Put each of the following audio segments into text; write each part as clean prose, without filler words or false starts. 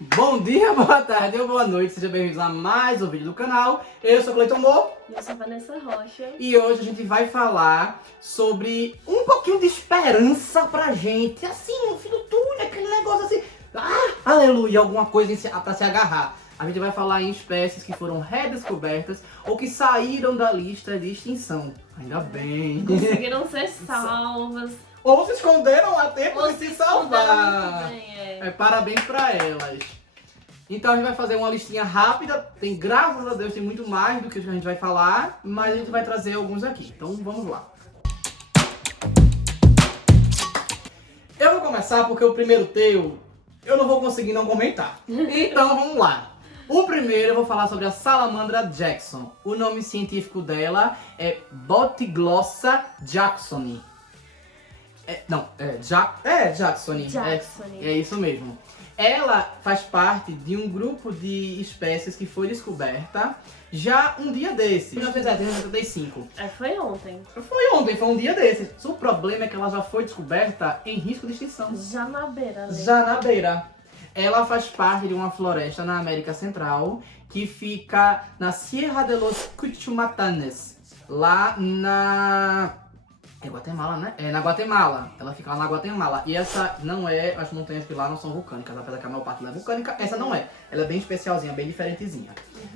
Bom dia, boa tarde ou boa noite, sejam bem-vindos a mais um vídeo do canal. Eu sou Cleiton Mo. E eu sou Vanessa Rocha. E hoje a gente vai falar sobre um pouquinho de esperança pra gente. Assim, no fim do túnel, aquele negócio assim, aleluia, alguma coisa pra se agarrar. A gente vai falar em espécies que foram redescobertas ou que saíram da lista de extinção. Ainda bem. Conseguiram ser salvas. Ou se esconderam a tempo Ou de se esconderam salvar. muito bem, Parabéns pra elas. Então a gente vai fazer uma listinha rápida. Tem, graças a Deus, tem muito mais do que a gente vai falar, mas a gente vai trazer alguns aqui. Então vamos lá. Eu vou começar porque o primeiro teu eu não vou conseguir não comentar. Então vamos lá. O primeiro eu vou falar sobre a salamandra Jackson. O nome científico dela é Botyglossa jacksoni. Jacksoni. Jacksoni. É isso mesmo. Ela faz parte de um grupo de espécies que foi descoberta já um dia desses, em 1975. Foi ontem. Foi ontem, foi um dia desses. O problema é que ela já foi descoberta em risco de extinção. Já na beira ali. Já na beira. Ela faz parte de uma floresta na América Central que fica na Sierra de los Cuchumatanes, lá na... É Guatemala, né? É na Guatemala. Ela fica lá na Guatemala. E essa não é... As montanhas que lá não são vulcânicas. Apesar que a maior parte lá é vulcânica. Essa não é. Ela é bem especialzinha, bem diferentezinha.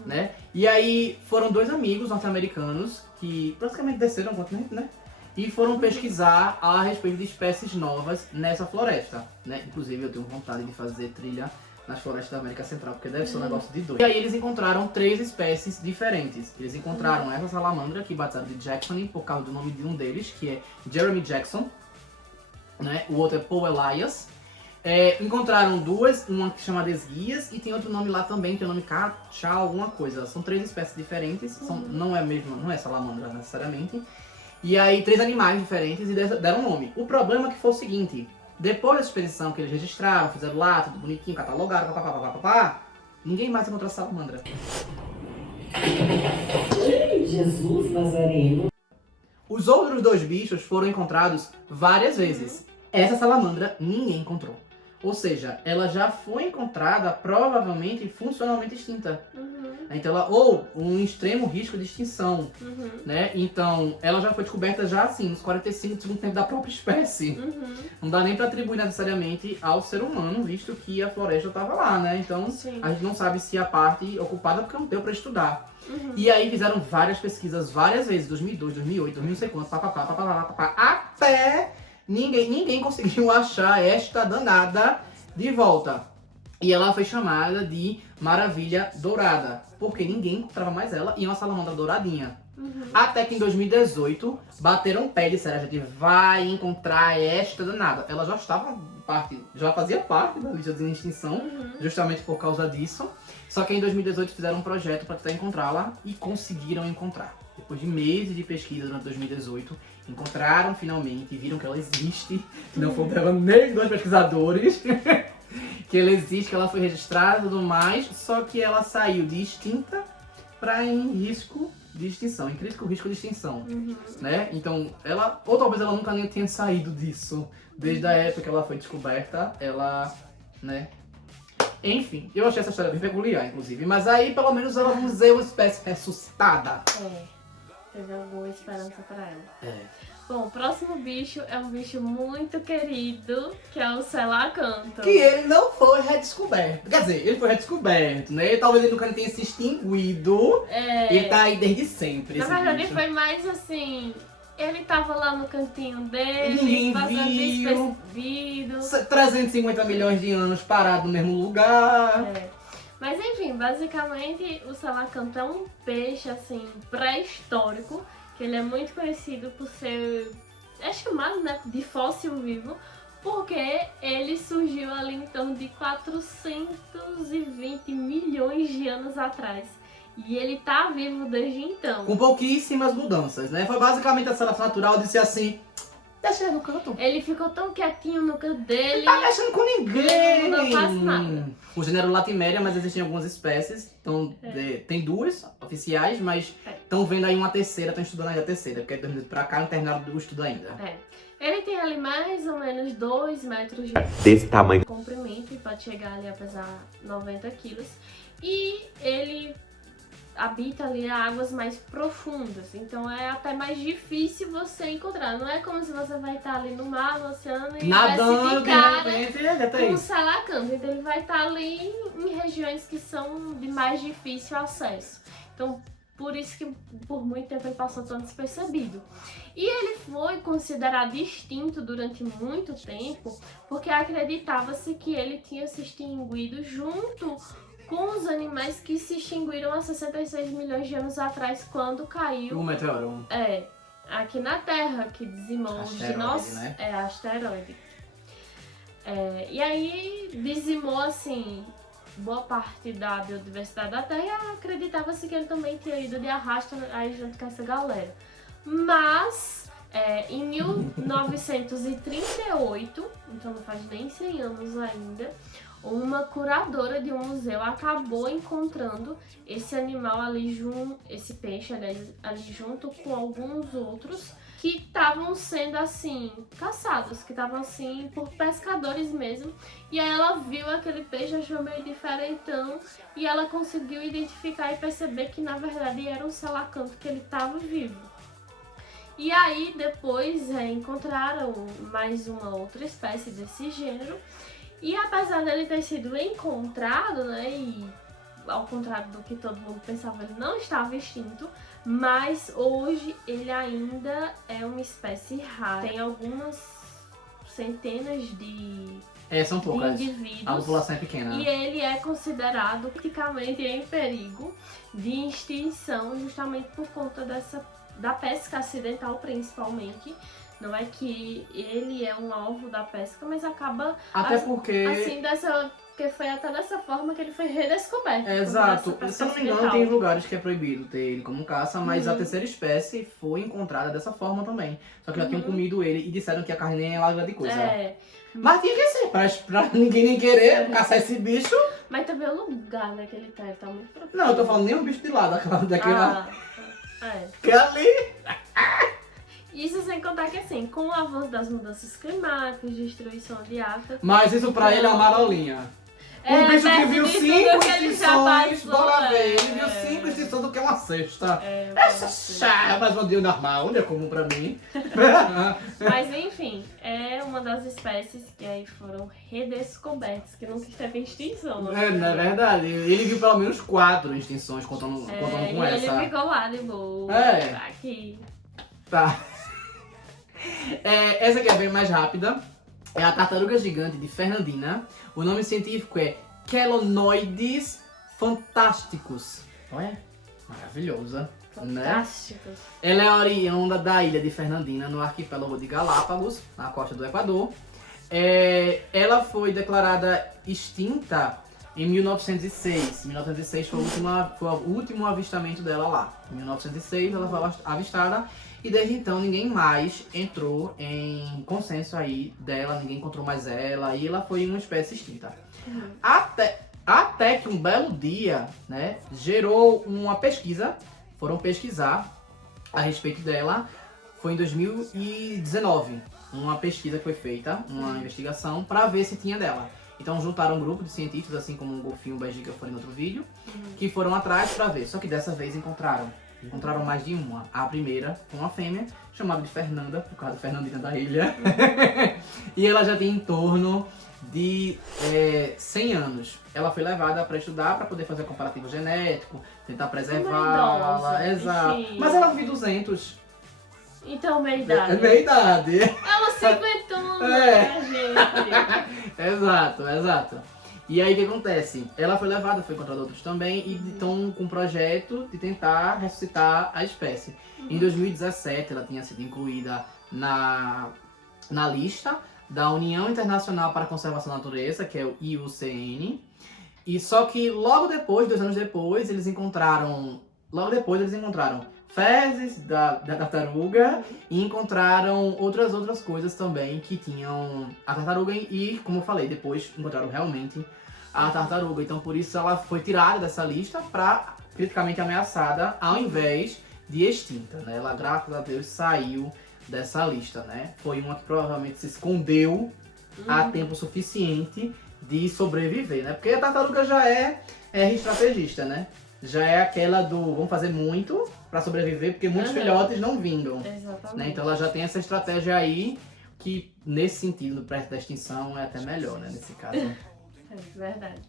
Né? E aí foram dois amigos norte-americanos que praticamente desceram o continente, né? E foram pesquisar a respeito de espécies novas nessa floresta. Né? Inclusive eu tenho vontade de fazer trilha nas florestas da América Central, porque deve ser um negócio de doido. E aí eles encontraram 3 espécies diferentes. Eles encontraram essa salamandra, que batizaram de Jacksoni, por causa do nome de um deles, que é Jeremy Jackson. Né? O outro é Paul Elias. Encontraram duas, uma que chama Esguias, e tem outro nome lá também, que é o nome Cachá, alguma coisa. São 3 espécies diferentes, não é salamandra necessariamente. E aí 3 animais diferentes e deram nome. O problema é que foi o seguinte... Depois da expedição que eles registraram, fizeram lá, tudo bonitinho, catalogaram, ninguém mais encontrou a salamandra. Jesus Nazareno. Os outros 2 bichos foram encontrados várias vezes. Essa salamandra ninguém encontrou. Ou seja, ela já foi encontrada, provavelmente, funcionalmente extinta. Então ou um extremo risco de extinção. Né? Então, ela já foi descoberta já assim, nos 45 do segundo tempo da própria espécie. Não dá nem para atribuir necessariamente ao ser humano, visto que a floresta estava lá, né? Então, a gente não sabe se a parte ocupada, porque não deu para estudar. E aí fizeram várias pesquisas, várias vezes, 2002, 2008, 2000 não sei quanto, até ninguém conseguiu achar esta danada de volta. E ela foi chamada de Maravilha Dourada, porque ninguém encontrava mais ela e é uma salamandra douradinha. Até que em 2018 bateram o pé e disseram: a gente vai encontrar esta danada. Ela já fazia parte da lista de extinção, justamente por causa disso. Só que em 2018 fizeram um projeto para tentar encontrá-la e conseguiram encontrar. Depois de meses de pesquisa durante 2018, encontraram finalmente, viram que ela existe, que não foi dela nem 2 pesquisadores. Que ela existe, que ela foi registrada e tudo mais, só que ela saiu de extinta para em risco de extinção, em crítico risco de extinção, né? Então, ou talvez ela nunca nem tenha saído disso, desde a época que ela foi descoberta, né? Enfim, eu achei essa história bem peculiar, inclusive, mas aí pelo menos ela, vamos dizer, uma espécie ressuscitada. Teve alguma esperança pra ela. Bom, o próximo bicho é um bicho muito querido, que é o selacanto. Que ele não foi redescoberto. Quer dizer, ele foi redescoberto, né? Talvez ele nunca tenha se extinguido. Ele tá aí desde sempre. Na esse verdade, bicho. foi mais assim... Ele tava lá no cantinho dele, Ninguém passando viu. despercebido. 350 milhões de anos parado no mesmo lugar. Mas enfim, basicamente o selacanto é um peixe assim pré-histórico, que ele é muito conhecido por ser, é chamado, né, de fóssil vivo, porque ele surgiu ali em torno de 420 milhões de anos atrás. E ele tá vivo desde então. Com pouquíssimas mudanças, né? Foi basicamente a seleção natural disse assim: deixa ele no canto. Ele ficou tão quietinho no canto dele. Não tá mexendo com ninguém. Não faz nada. O gênero Latimeria, mas existem algumas espécies. Então, tem 2 oficiais, mas estão vendo aí uma terceira, estão estudando aí a terceira, porque é 2018 pra cá não terminaram o estudo ainda. Ele tem ali mais ou menos 2 metros de Desse tamanho. comprimento e pode chegar ali a pesar 90 quilos. E ele habita ali águas mais profundas, então é até mais difícil você encontrar. Não é como se você vai estar ali no mar, no oceano e Nadando, vai se ficar de repente, já tá com um aí. salacanto. Então ele vai estar ali em regiões que são de mais difícil acesso. Então por isso que por muito tempo ele passou tão despercebido. E ele foi considerado extinto durante muito tempo porque acreditava-se que ele tinha se extinguido junto com os animais que se extinguiram há 66 milhões de anos atrás, quando caiu O meteoro. aqui na Terra, que dizimou os Asteroide, dinossauros. né? Asteroide. E aí dizimou assim boa parte da biodiversidade da Terra e acreditava-se que ele também tinha ido de arrasto aí junto com essa galera. Mas em 1938, então não faz nem 100 anos ainda, uma curadora de um museu acabou encontrando esse animal ali esse peixe ali junto com alguns outros que estavam sendo assim caçados, que estavam assim por pescadores mesmo. E aí ela viu aquele peixe, achou meio diferentão e ela conseguiu identificar e perceber que na verdade era um selacanto, que ele estava vivo. E aí depois encontraram mais uma outra espécie desse gênero. E apesar dele ter sido encontrado, né, e ao contrário do que todo mundo pensava, ele não estava extinto, mas hoje ele ainda é uma espécie rara. Tem algumas centenas de São poucas. indivíduos. A população é pequena. E ele é considerado praticamente em perigo de extinção justamente por conta da pesca acidental, principalmente. Não é que ele é um alvo da pesca, mas acaba Até porque... assim porque foi até dessa forma que ele foi redescoberto. Exato. Por essa Se eu não me pesca engano, tem acidental. lugares que é proibido ter ele como caça, mas a terceira espécie foi encontrada dessa forma também. Só que já tinham comido ele e disseram que a carne nem é lá grande coisa. Mas tinha que ser, pra ninguém nem querer caçar esse bicho. Mas também o lugar, né, que ele tá muito profundo. Não, eu tô falando nem o bicho de lá, daquela É. que é ali. Isso sem contar que assim, com o avanço das mudanças climáticas, destruição de hábitat. Mas isso pra ele é uma marolinha. Um bicho que viu perto de 5 tudo que ele já extinções, passou, bora ver. Ele viu é. 5 extinções do que uma sexta. É, Essa chá, mas um dia normal, um dia comum pra mim. Mas enfim, é uma das espécies que aí foram redescobertas, que nunca esteve em extinção. Não é verdade. Ele viu pelo menos 4 extinções contando com e essa. ele ficou lá de boa. É. Aqui. Tá. Essa aqui é bem mais rápida. É a tartaruga gigante de Fernandina. O nome científico é Chelonoidis fantasticus. Olha, maravilhosa. Né? Fantásticos. Ela é oriunda da ilha de Fernandina, no arquipélago de Galápagos, na costa do Equador. Ela foi declarada extinta em 1906. 1906 foi o último avistamento dela lá. Em 1906 ela foi avistada e desde então ninguém mais entrou em consenso aí dela, ninguém encontrou mais ela e ela foi uma espécie extinta. Até que um belo dia, né, gerou uma pesquisa, foram pesquisar a respeito dela, foi em 2019, uma pesquisa que foi feita, uma investigação para ver se tinha dela. Então juntaram um grupo de cientistas, assim como o Golfinho, o Beji, que eu falei no outro vídeo, que foram atrás para ver, só que dessa vez encontraram mais de uma. A primeira, uma fêmea, chamada de Fernanda, por causa de Fernandina da ilha. E ela já tem em torno de 100 anos. Ela foi levada para estudar, para poder fazer comparativo genético, tentar preservá-la. idosa, Exato. enfim. Mas ela vive 200. Então, meia idade. É meia idade. Ela cinquentona, É. né, gente? Exato. E aí o que acontece? Ela foi levada, foi encontrada outros também, e estão com um projeto de tentar ressuscitar a espécie. Em 2017 ela tinha sido incluída na lista da União Internacional para a Conservação da Natureza, que é o IUCN. E só que logo depois, 2 anos depois, eles encontraram fezes da tartaruga e encontraram outras coisas também que tinham a tartaruga e, como eu falei, depois encontraram realmente a tartaruga. Então por isso ela foi tirada dessa lista para criticamente ameaçada ao invés de extinta, né? Ela, graças a Deus, saiu dessa lista, né? Foi uma que provavelmente se escondeu há tempo suficiente de sobreviver, né? Porque a tartaruga já é estrategista, né? Já é aquela do vamos fazer muito pra sobreviver, porque muitos filhotes não vingam. Exatamente. Né? Então ela já tem essa estratégia aí, que nesse sentido, perto da extinção, é até melhor, né? Nesse caso. É verdade.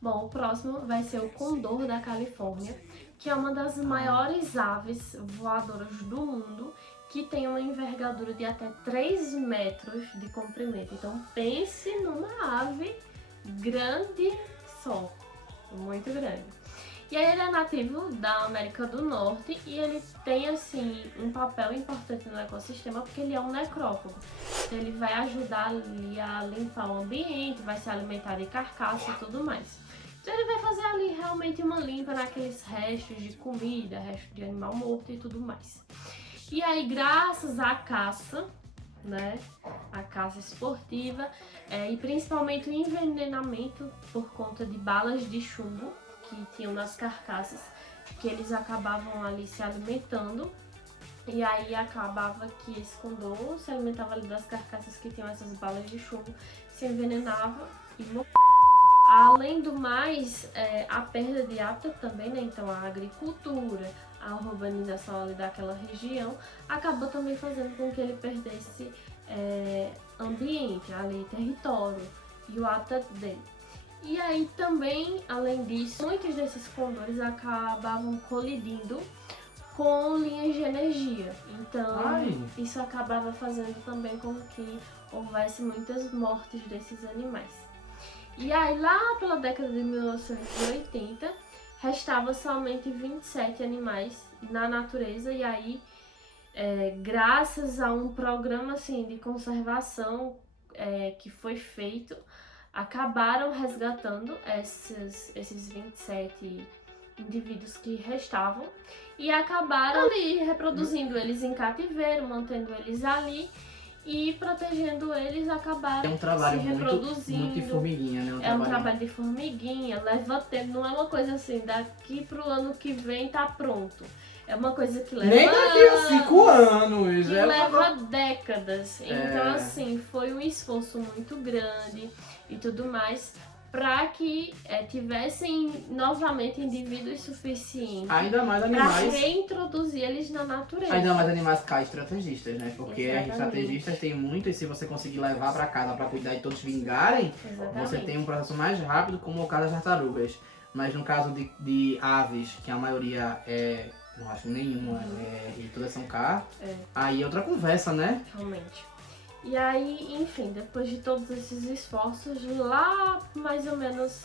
Bom, o próximo vai ser o condor da Califórnia, que é uma das maiores aves voadoras do mundo, que tem uma envergadura de até 3 metros de comprimento. Então pense numa ave grande só, muito grande. E aí ele é nativo da América do Norte e ele tem, assim, um papel importante no ecossistema porque ele é um necrófago. Então ele vai ajudar ali a limpar o ambiente, vai se alimentar de carcaça e tudo mais. Então ele vai fazer ali realmente uma limpa naqueles restos de comida, restos de animal morto e tudo mais. E aí, graças à caça, né, a caça esportiva e principalmente o envenenamento por conta de balas de chumbo que tinham nas carcaças, que eles acabavam ali se alimentando, e aí acabava que esse condor se alimentava ali das carcaças que tinham essas balas de chumbo, se envenenava e morria. Além do mais, a perda de hábitat também, né? Então a agricultura, a urbanização ali daquela região, acabou também fazendo com que ele perdesse ambiente, ali, território e o hábitat dele. E aí também, além disso, muitos desses condores acabavam colidindo com linhas de energia. Então, isso acabava fazendo também com que houvesse muitas mortes desses animais. E aí, lá pela década de 1980, restava somente 27 animais na natureza. E aí, graças a um programa assim, de conservação que foi feito, acabaram resgatando esses 27 indivíduos que restavam e acabaram ali reproduzindo eles em cativeiro, mantendo eles ali e protegendo eles, acabaram É um trabalho se muito reproduzindo. de formiguinha, né? Um trabalho de formiguinha, leva tempo, não é uma coisa assim, daqui pro ano que vem tá pronto. É uma coisa que leva nem daqui a 5 anos. que leva décadas. Então, assim, foi um esforço muito grande e tudo mais para que tivessem novamente indivíduos suficientes ainda mais para animais. reintroduzir eles na natureza. Ainda mais animais estrategistas, né? Porque Exatamente. estrategistas tem muito e se você conseguir levar pra casa pra cuidar e todos vingarem, Exatamente. você tem um processo mais rápido, como o caso das tartarugas. Mas no caso de aves, que a maioria não acho nenhuma, e todas são K, aí é outra conversa, né? Realmente. E aí, enfim, depois de todos esses esforços, lá mais ou menos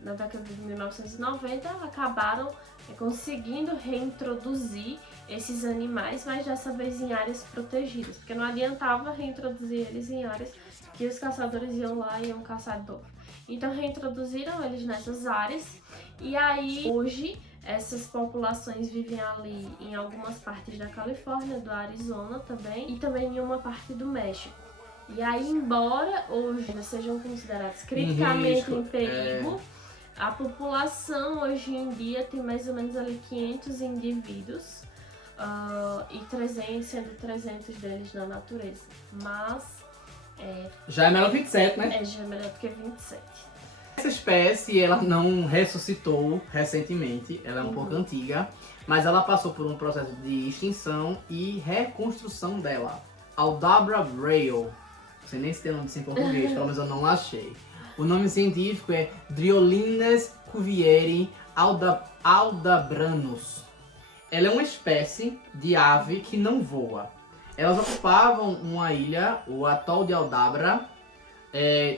na década de 1990, acabaram conseguindo reintroduzir esses animais, mas dessa vez em áreas protegidas, porque não adiantava reintroduzir eles em áreas que os caçadores iam lá e iam caçar de novo. Então reintroduziram eles nessas áreas e aí hoje essas populações vivem ali em algumas partes da Califórnia, do Arizona também e também em uma parte do México. E aí, embora hoje ainda sejam considerados criticamente em perigo, a população hoje em dia tem mais ou menos ali 500 indivíduos e 300, sendo 300 deles na natureza. Mas já é melhor 27, né? já é melhor do que 27. Essa espécie, ela não ressuscitou recentemente, ela é um pouco antiga, mas ela passou por um processo de extinção e reconstrução dela. Aldabra rail, não sei nem se tem nome disso em português, pelo menos eu não achei. O nome científico é Driolinus cuvieri aldabranus. Ela é uma espécie de ave que não voa. Elas ocupavam uma ilha, o atol de Aldabra,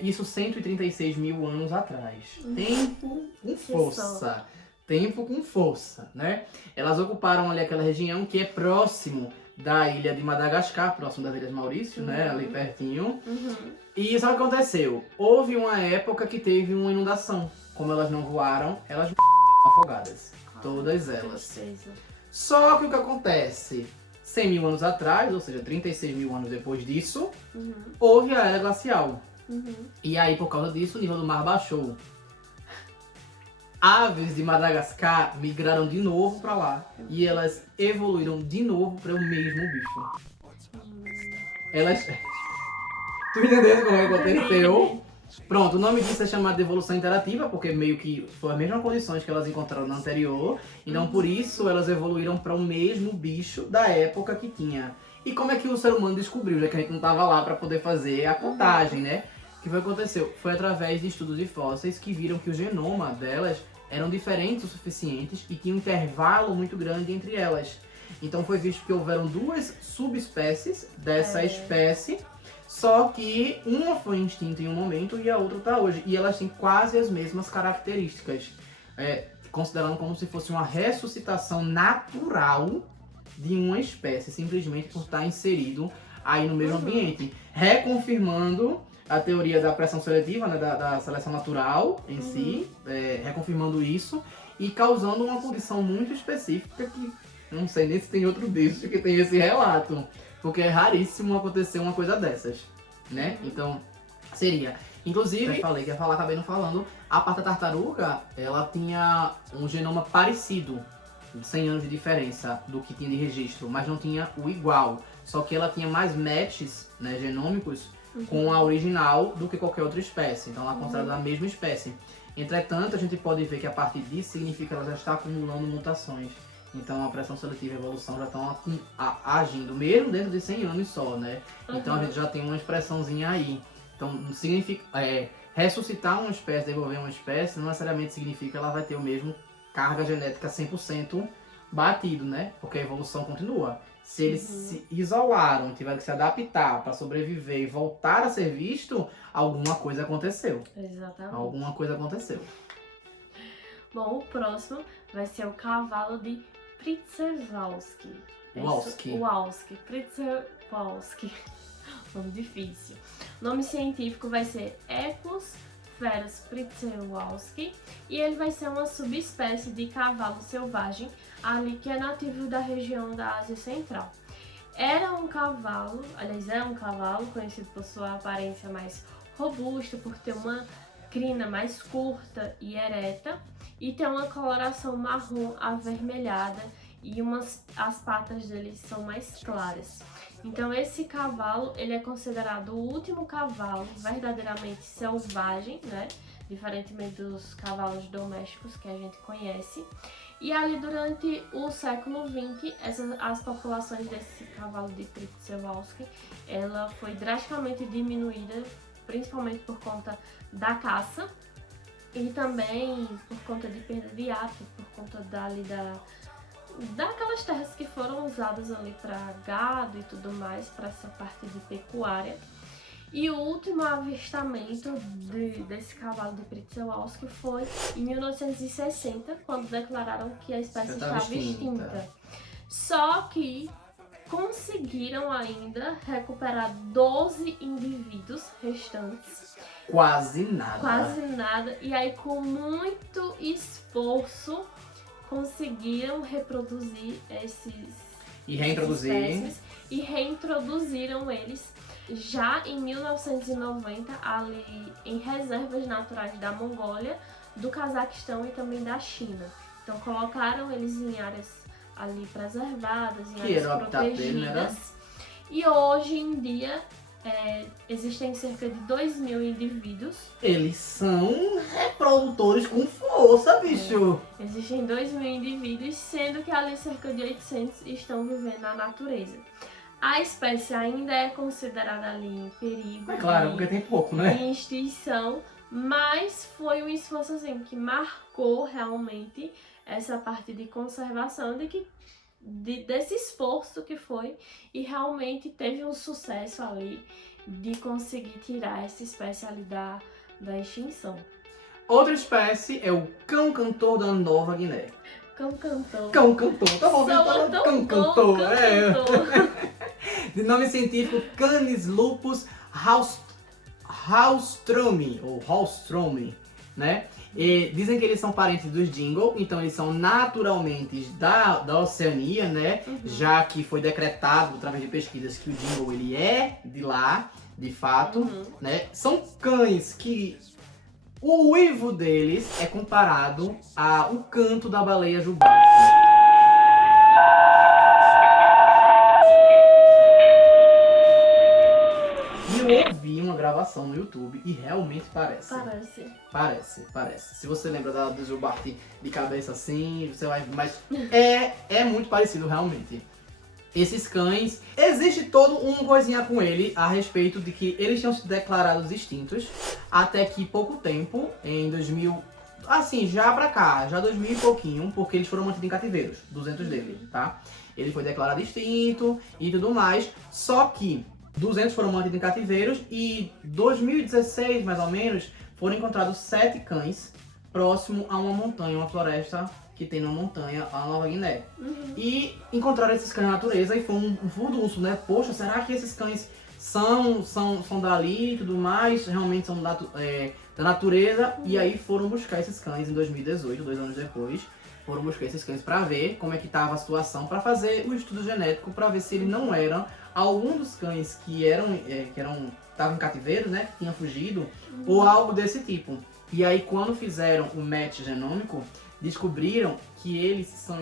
isso 136 mil anos atrás. Tempo com força. Tempo com força, né? Elas ocuparam ali aquela região que é próximo da ilha de Madagascar, próximo das Ilhas Maurício, né? Ali pertinho. E sabe o que aconteceu? Houve uma época que teve uma inundação. Como elas não voaram, elas afogadas. Todas elas. Só que o que acontece? 100 mil anos atrás, ou seja, 36 mil anos depois disso, houve a era glacial. E aí, por causa disso, o nível do mar baixou. aves de Madagascar migraram de novo pra lá e elas evoluíram de novo para o mesmo bicho. Elas... Tu entendendo como é que aconteceu? Pronto, o nome disso é chamado de evolução interativa, porque meio que foi as mesmas condições que elas encontraram na anterior. Então, por isso, elas evoluíram para o mesmo bicho da época que tinha. E como é que o ser humano descobriu, já que a gente não estava lá para poder fazer a contagem, né? O que foi que aconteceu? Foi através de estudos de fósseis que viram que o genoma delas eram diferentes o suficientes e tinha um intervalo muito grande entre elas. Então foi visto que houveram 2 subespécies dessa espécie, só que uma foi extinta em um momento e a outra está hoje. E elas têm quase as mesmas características, considerando como se fosse uma ressuscitação natural de uma espécie, simplesmente por estar inserido aí no mesmo ambiente, reconfirmando a teoria da pressão seletiva, né, da seleção natural em si, reconfirmando isso e causando uma condição muito específica que não sei nem se tem outro bicho que tem esse relato, porque é raríssimo acontecer uma coisa dessas, né? Então, seria. Inclusive, eu falei que ia falar, acabei não falando, a pata tartaruga, ela tinha um genoma parecido, 100 anos de diferença do que tinha de registro, mas não tinha o igual. Só que ela tinha mais matches, né, genômicos com a original do que qualquer outra espécie. Então ela é considerada a mesma espécie. Entretanto, a gente pode ver que a partir disso significa que ela já está acumulando mutações. Então a pressão seletiva e a evolução já estão agindo, mesmo dentro de 100 anos só, né? Então a gente já tem uma expressãozinha aí. Então significa ressuscitar uma espécie, devolver uma espécie, não necessariamente significa que ela vai ter o mesmo carga genética 100% batido, né? Porque a evolução continua. Se eles se isolaram, tiveram que se adaptar para sobreviver e voltar a ser visto, alguma coisa aconteceu. Exatamente. Alguma coisa aconteceu. Bom, o próximo vai ser o cavalo de Przewalski. Walski. Przewalski. Nome difícil. O nome científico vai ser Equus feras Przewalski e ele vai ser uma subespécie de cavalo selvagem ali que é nativo da região da Ásia Central. É um cavalo conhecido por sua aparência mais robusta, por ter uma crina mais curta e ereta e tem uma coloração marrom avermelhada e as patas dele são mais claras. Então esse cavalo, ele é considerado o último cavalo verdadeiramente selvagem, né? Diferentemente dos cavalos domésticos que a gente conhece. E ali durante o século XX, as populações desse cavalo de Przewalski, ela foi drasticamente diminuída, principalmente por conta da caça e também por conta de perda de hábito, por conta daquelas terras que foram usadas ali para gado e tudo mais, para essa parte de pecuária. E o último avistamento desse cavalo de Przewalski foi em 1960, quando declararam que a espécie estava extinta. Só que conseguiram ainda recuperar 12 indivíduos restantes. Quase nada. E aí, com muito esforço, conseguiram reproduzir esses espécies e reintroduziram eles já em 1990 ali em reservas naturais da Mongólia, do Cazaquistão e também da China. Então colocaram eles em áreas ali preservadas, em áreas protegidas. E hoje em dia existem cerca de 2.000 indivíduos. Eles são reprodutores com força, bicho! Existem 2.000 indivíduos, sendo que ali cerca de 800 estão vivendo na natureza. A espécie ainda é considerada ali em perigo. É claro, porque tem pouco, né? Em extinção, mas foi um esforço assim, que marcou realmente essa parte de conservação desse esforço que foi, e realmente teve um sucesso ali de conseguir tirar essa espécie ali da extinção. Outra espécie é o cão-cantor da Nova Guiné. Cão-cantor. Tá bom, cão-cantor. De nome científico Canis lupus haustromi, ou haustromi, né? E dizem que eles são parentes dos dingo, então eles são naturalmente da Oceania, né? Já que foi decretado através de pesquisas que o dingo ele é de lá, de fato, né? São cães que O uivo deles é comparado ao canto da baleia jubarte. E eu ouvi uma gravação no YouTube e realmente parece. Parece. Se você lembra do jubarte de cabeça assim, você vai... Mas é muito parecido realmente. Esses cães, existe todo uma coisinha com ele a respeito de que eles tinham sido declarados extintos até que pouco tempo, em 2000, assim, já pra cá, já 2000 e pouquinho, porque eles foram mantidos em cativeiros, 200 dele, tá? Ele foi declarado extinto e tudo mais, só que 200 foram mantidos em cativeiros e 2016, mais ou menos, foram encontrados 7 cães próximo a uma montanha, uma floresta que tem na montanha, a Nova Guiné. E encontraram esses cães na natureza e foi um furdunço, né? Poxa, será que esses cães são dali e tudo mais? Realmente são da natureza? E aí foram buscar esses cães em 2018, 2 anos depois. Foram buscar esses cães pra ver como é que tava a situação, pra fazer o estudo genético, pra ver se ele não eram algum dos cães que estavam em cativeiro, né? Que tinha fugido, ou algo desse tipo. E aí quando fizeram o match genômico, descobriram que eles são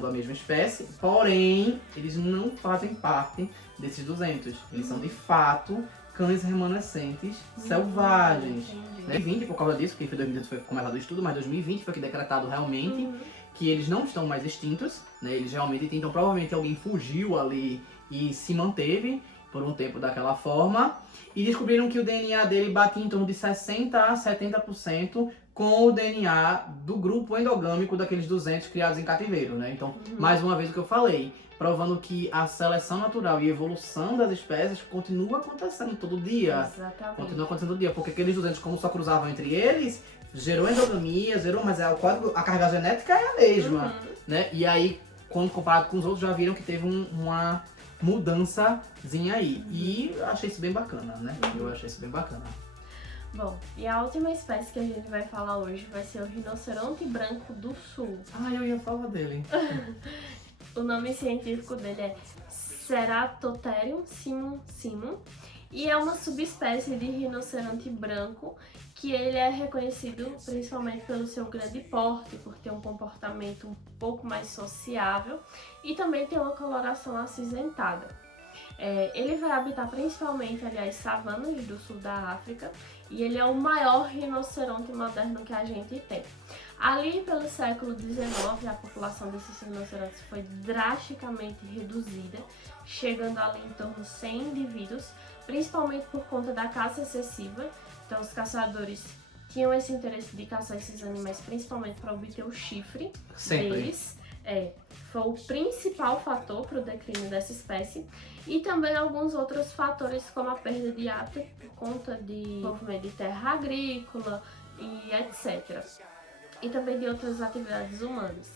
da mesma espécie, porém, eles não fazem parte desses 200. Eles são, de fato, cães remanescentes selvagens. 2020, por causa disso, que foi 2018 foi começado o estudo, mas 2020 foi que decretado realmente que eles não estão mais extintos, né? Eles realmente, então provavelmente alguém fugiu ali e se manteve por um tempo daquela forma. E descobriram que o DNA dele batia em torno de 60% a 70% com o DNA do grupo endogâmico daqueles 200 criados em cativeiro, né? Então, mais uma vez o que eu falei, provando que a seleção natural e a evolução das espécies continua acontecendo todo dia. Exatamente. Continua acontecendo todo dia, porque aqueles 200, como só cruzavam entre eles, gerou endogamia, mas a carga genética é a mesma, né? E aí, quando comparado com os outros, já viram que teve uma mudançazinha aí. E eu achei isso bem bacana, né? Eu achei isso bem bacana. Bom, e a última espécie que a gente vai falar hoje vai ser o rinoceronte branco do sul. Ah, eu ia falar dele. O nome científico dele é Ceratotherium simum e é uma subespécie de rinoceronte branco que ele é reconhecido principalmente pelo seu grande porte, por ter um comportamento um pouco mais sociável e também tem uma coloração acinzentada. Ele vai habitar principalmente, aliás, savanas do sul da África e ele é o maior rinoceronte moderno que a gente tem. Ali pelo século XIX, a população desses rinocerontes foi drasticamente reduzida, chegando ali em torno de 100 indivíduos, principalmente por conta da caça excessiva. Então os caçadores tinham esse interesse de caçar esses animais principalmente para obter o chifre deles. Foi o principal fator para o declínio dessa espécie. E também alguns outros fatores, como a perda de hábitat por conta de desenvolvimento de terra agrícola e etc. E também de outras atividades humanas.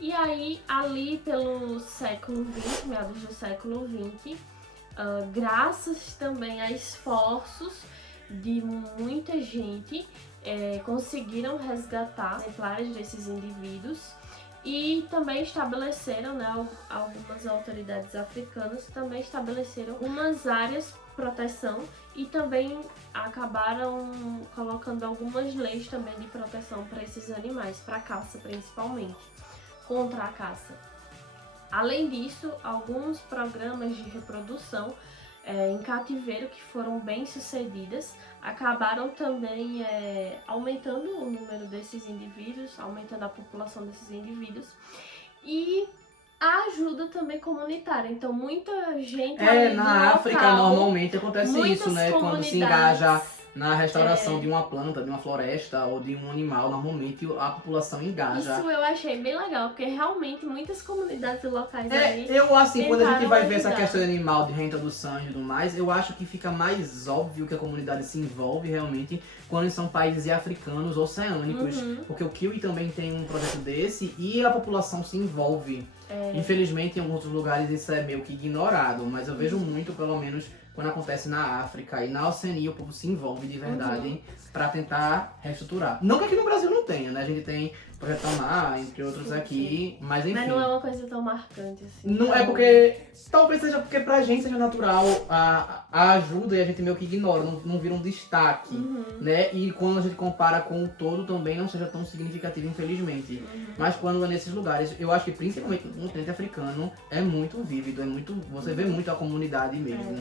E aí, ali pelo século XX, meados do século XX, graças também a esforços de muita gente, conseguiram resgatar exemplares desses indivíduos. E também estabeleceram, né, algumas autoridades africanas também estabeleceram umas áreas de proteção e também acabaram colocando algumas leis também de proteção para esses animais, para a caça principalmente, contra a caça. Além disso, alguns programas de reprodução em cativeiro que foram bem sucedidas acabaram também aumentando o número desses indivíduos, aumentando a população desses indivíduos e a ajuda também comunitária. Então muita gente na África local, normalmente acontece isso, né? Quando se engaja na restauração de uma planta, de uma floresta ou de um animal, normalmente a população engaja. Isso eu achei bem legal, porque realmente muitas comunidades locais aí eu assim, quando a gente vai ver essa ajudar. questão de animal, de reintrodução e tudo mais, eu acho que fica mais óbvio que a comunidade se envolve realmente quando são países africanos oceânicos. Porque o Kiwi também tem um projeto desse e a população se envolve. Infelizmente, em alguns outros lugares isso é meio que ignorado, mas eu vejo muito, pelo menos, quando acontece na África e na Oceania, o povo se envolve de verdade pra tentar reestruturar. Não que aqui no Brasil não tenha, né? A gente tem Projeto Mar, entre outros aqui, mas enfim. Mas não é uma coisa tão marcante assim. Não é porque. Talvez seja porque pra gente seja natural a ajuda e a gente meio que ignora, não vira um destaque, né? E quando a gente compara com o todo também não seja tão significativo, infelizmente. Mas quando é nesses lugares, eu acho que principalmente no continente africano, é muito vívido, é muito. Você vê muito a comunidade mesmo.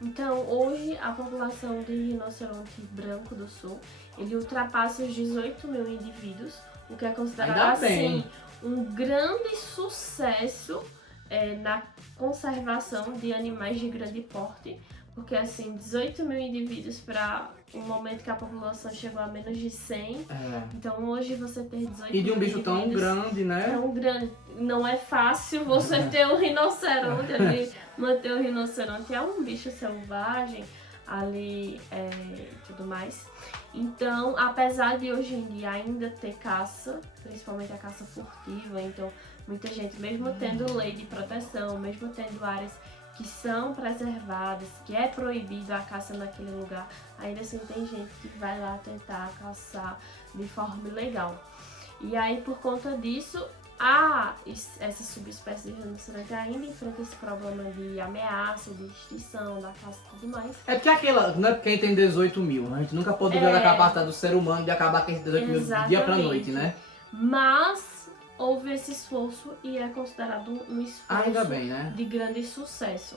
Então, hoje, a população de rinoceronte branco do sul, ele ultrapassa os 18 mil indivíduos, o que é considerado, assim, um grande sucesso na conservação de animais de grande porte, porque, assim, 18 mil indivíduos para um momento que a população chegou a menos de 100. Então, hoje, você ter 18 mil E de um bicho tão grande, né? Tão grande. Não é fácil você ter um rinoceronte ali, manter o rinoceronte. É um bicho selvagem ali e tudo mais. Então, apesar de hoje em dia ainda ter caça, principalmente a caça furtiva, então muita gente, mesmo tendo lei de proteção, mesmo tendo áreas que são preservadas, que é proibida a caça naquele lugar, ainda assim tem gente que vai lá tentar caçar de forma ilegal. E aí, por conta disso, essa subespécie de rinoceronte ainda enfrenta esse problema de ameaça, de extinção, da caça e tudo mais. É porque aquela, não é porque tem 18 mil, a gente nunca pode ver a capacidade do ser humano de acabar com esses 18 mil de dia pra noite, né? Mas houve esse esforço e é considerado um esforço Ainda bem, né? de grande sucesso.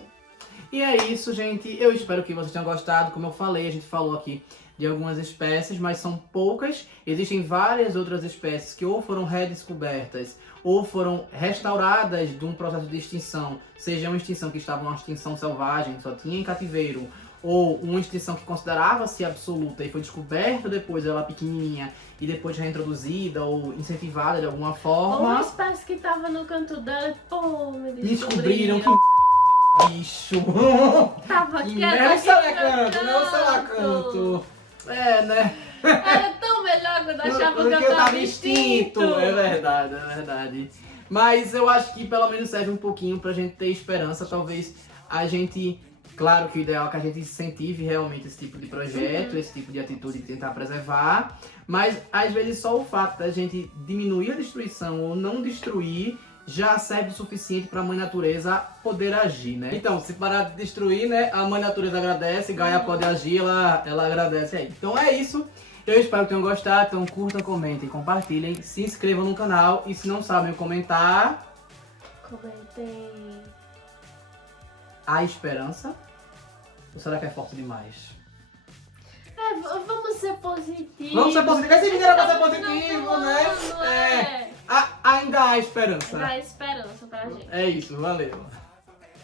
E é isso, gente. Eu espero que vocês tenham gostado. Como eu falei, a gente falou aqui de algumas espécies, mas são poucas. Existem várias outras espécies que ou foram redescobertas ou foram restauradas de um processo de extinção, seja uma extinção que estava numa extinção selvagem, só tinha em cativeiro, ou uma extinção que considerava-se absoluta e foi descoberta depois, ela pequenininha, e depois reintroduzida ou incentivada de alguma forma. Ou uma espécie que estava no canto dela e pô, me Descobriram que bicho. Tava Que quieta merda, aqui salacanto, no não salacanto. É, né? Era tão melhor quando eu achava Porque que eu tava extinto. É verdade, é verdade. Mas eu acho que pelo menos serve um pouquinho pra gente ter esperança. Talvez a gente... Claro que o ideal é que a gente incentive realmente esse tipo de projeto, esse tipo de atitude de tentar preservar. Mas às vezes só o fato da gente diminuir a destruição ou não destruir já serve o suficiente para a mãe natureza poder agir, né? Então, se parar de destruir, né, a mãe natureza agradece, Gaia pode agir, ela agradece aí. Então é isso. Eu espero que tenham gostado. Então curtam, comentem, compartilhem, se inscrevam no canal e se não sabem comentar... Comentem. Há esperança? Ou será que é forte demais? Vamos ser positivos. Vamos ser positivos. Esse vídeo era pra ser positivo, Não, né? não é. Ainda há esperança. Dá esperança pra gente. É isso, valeu.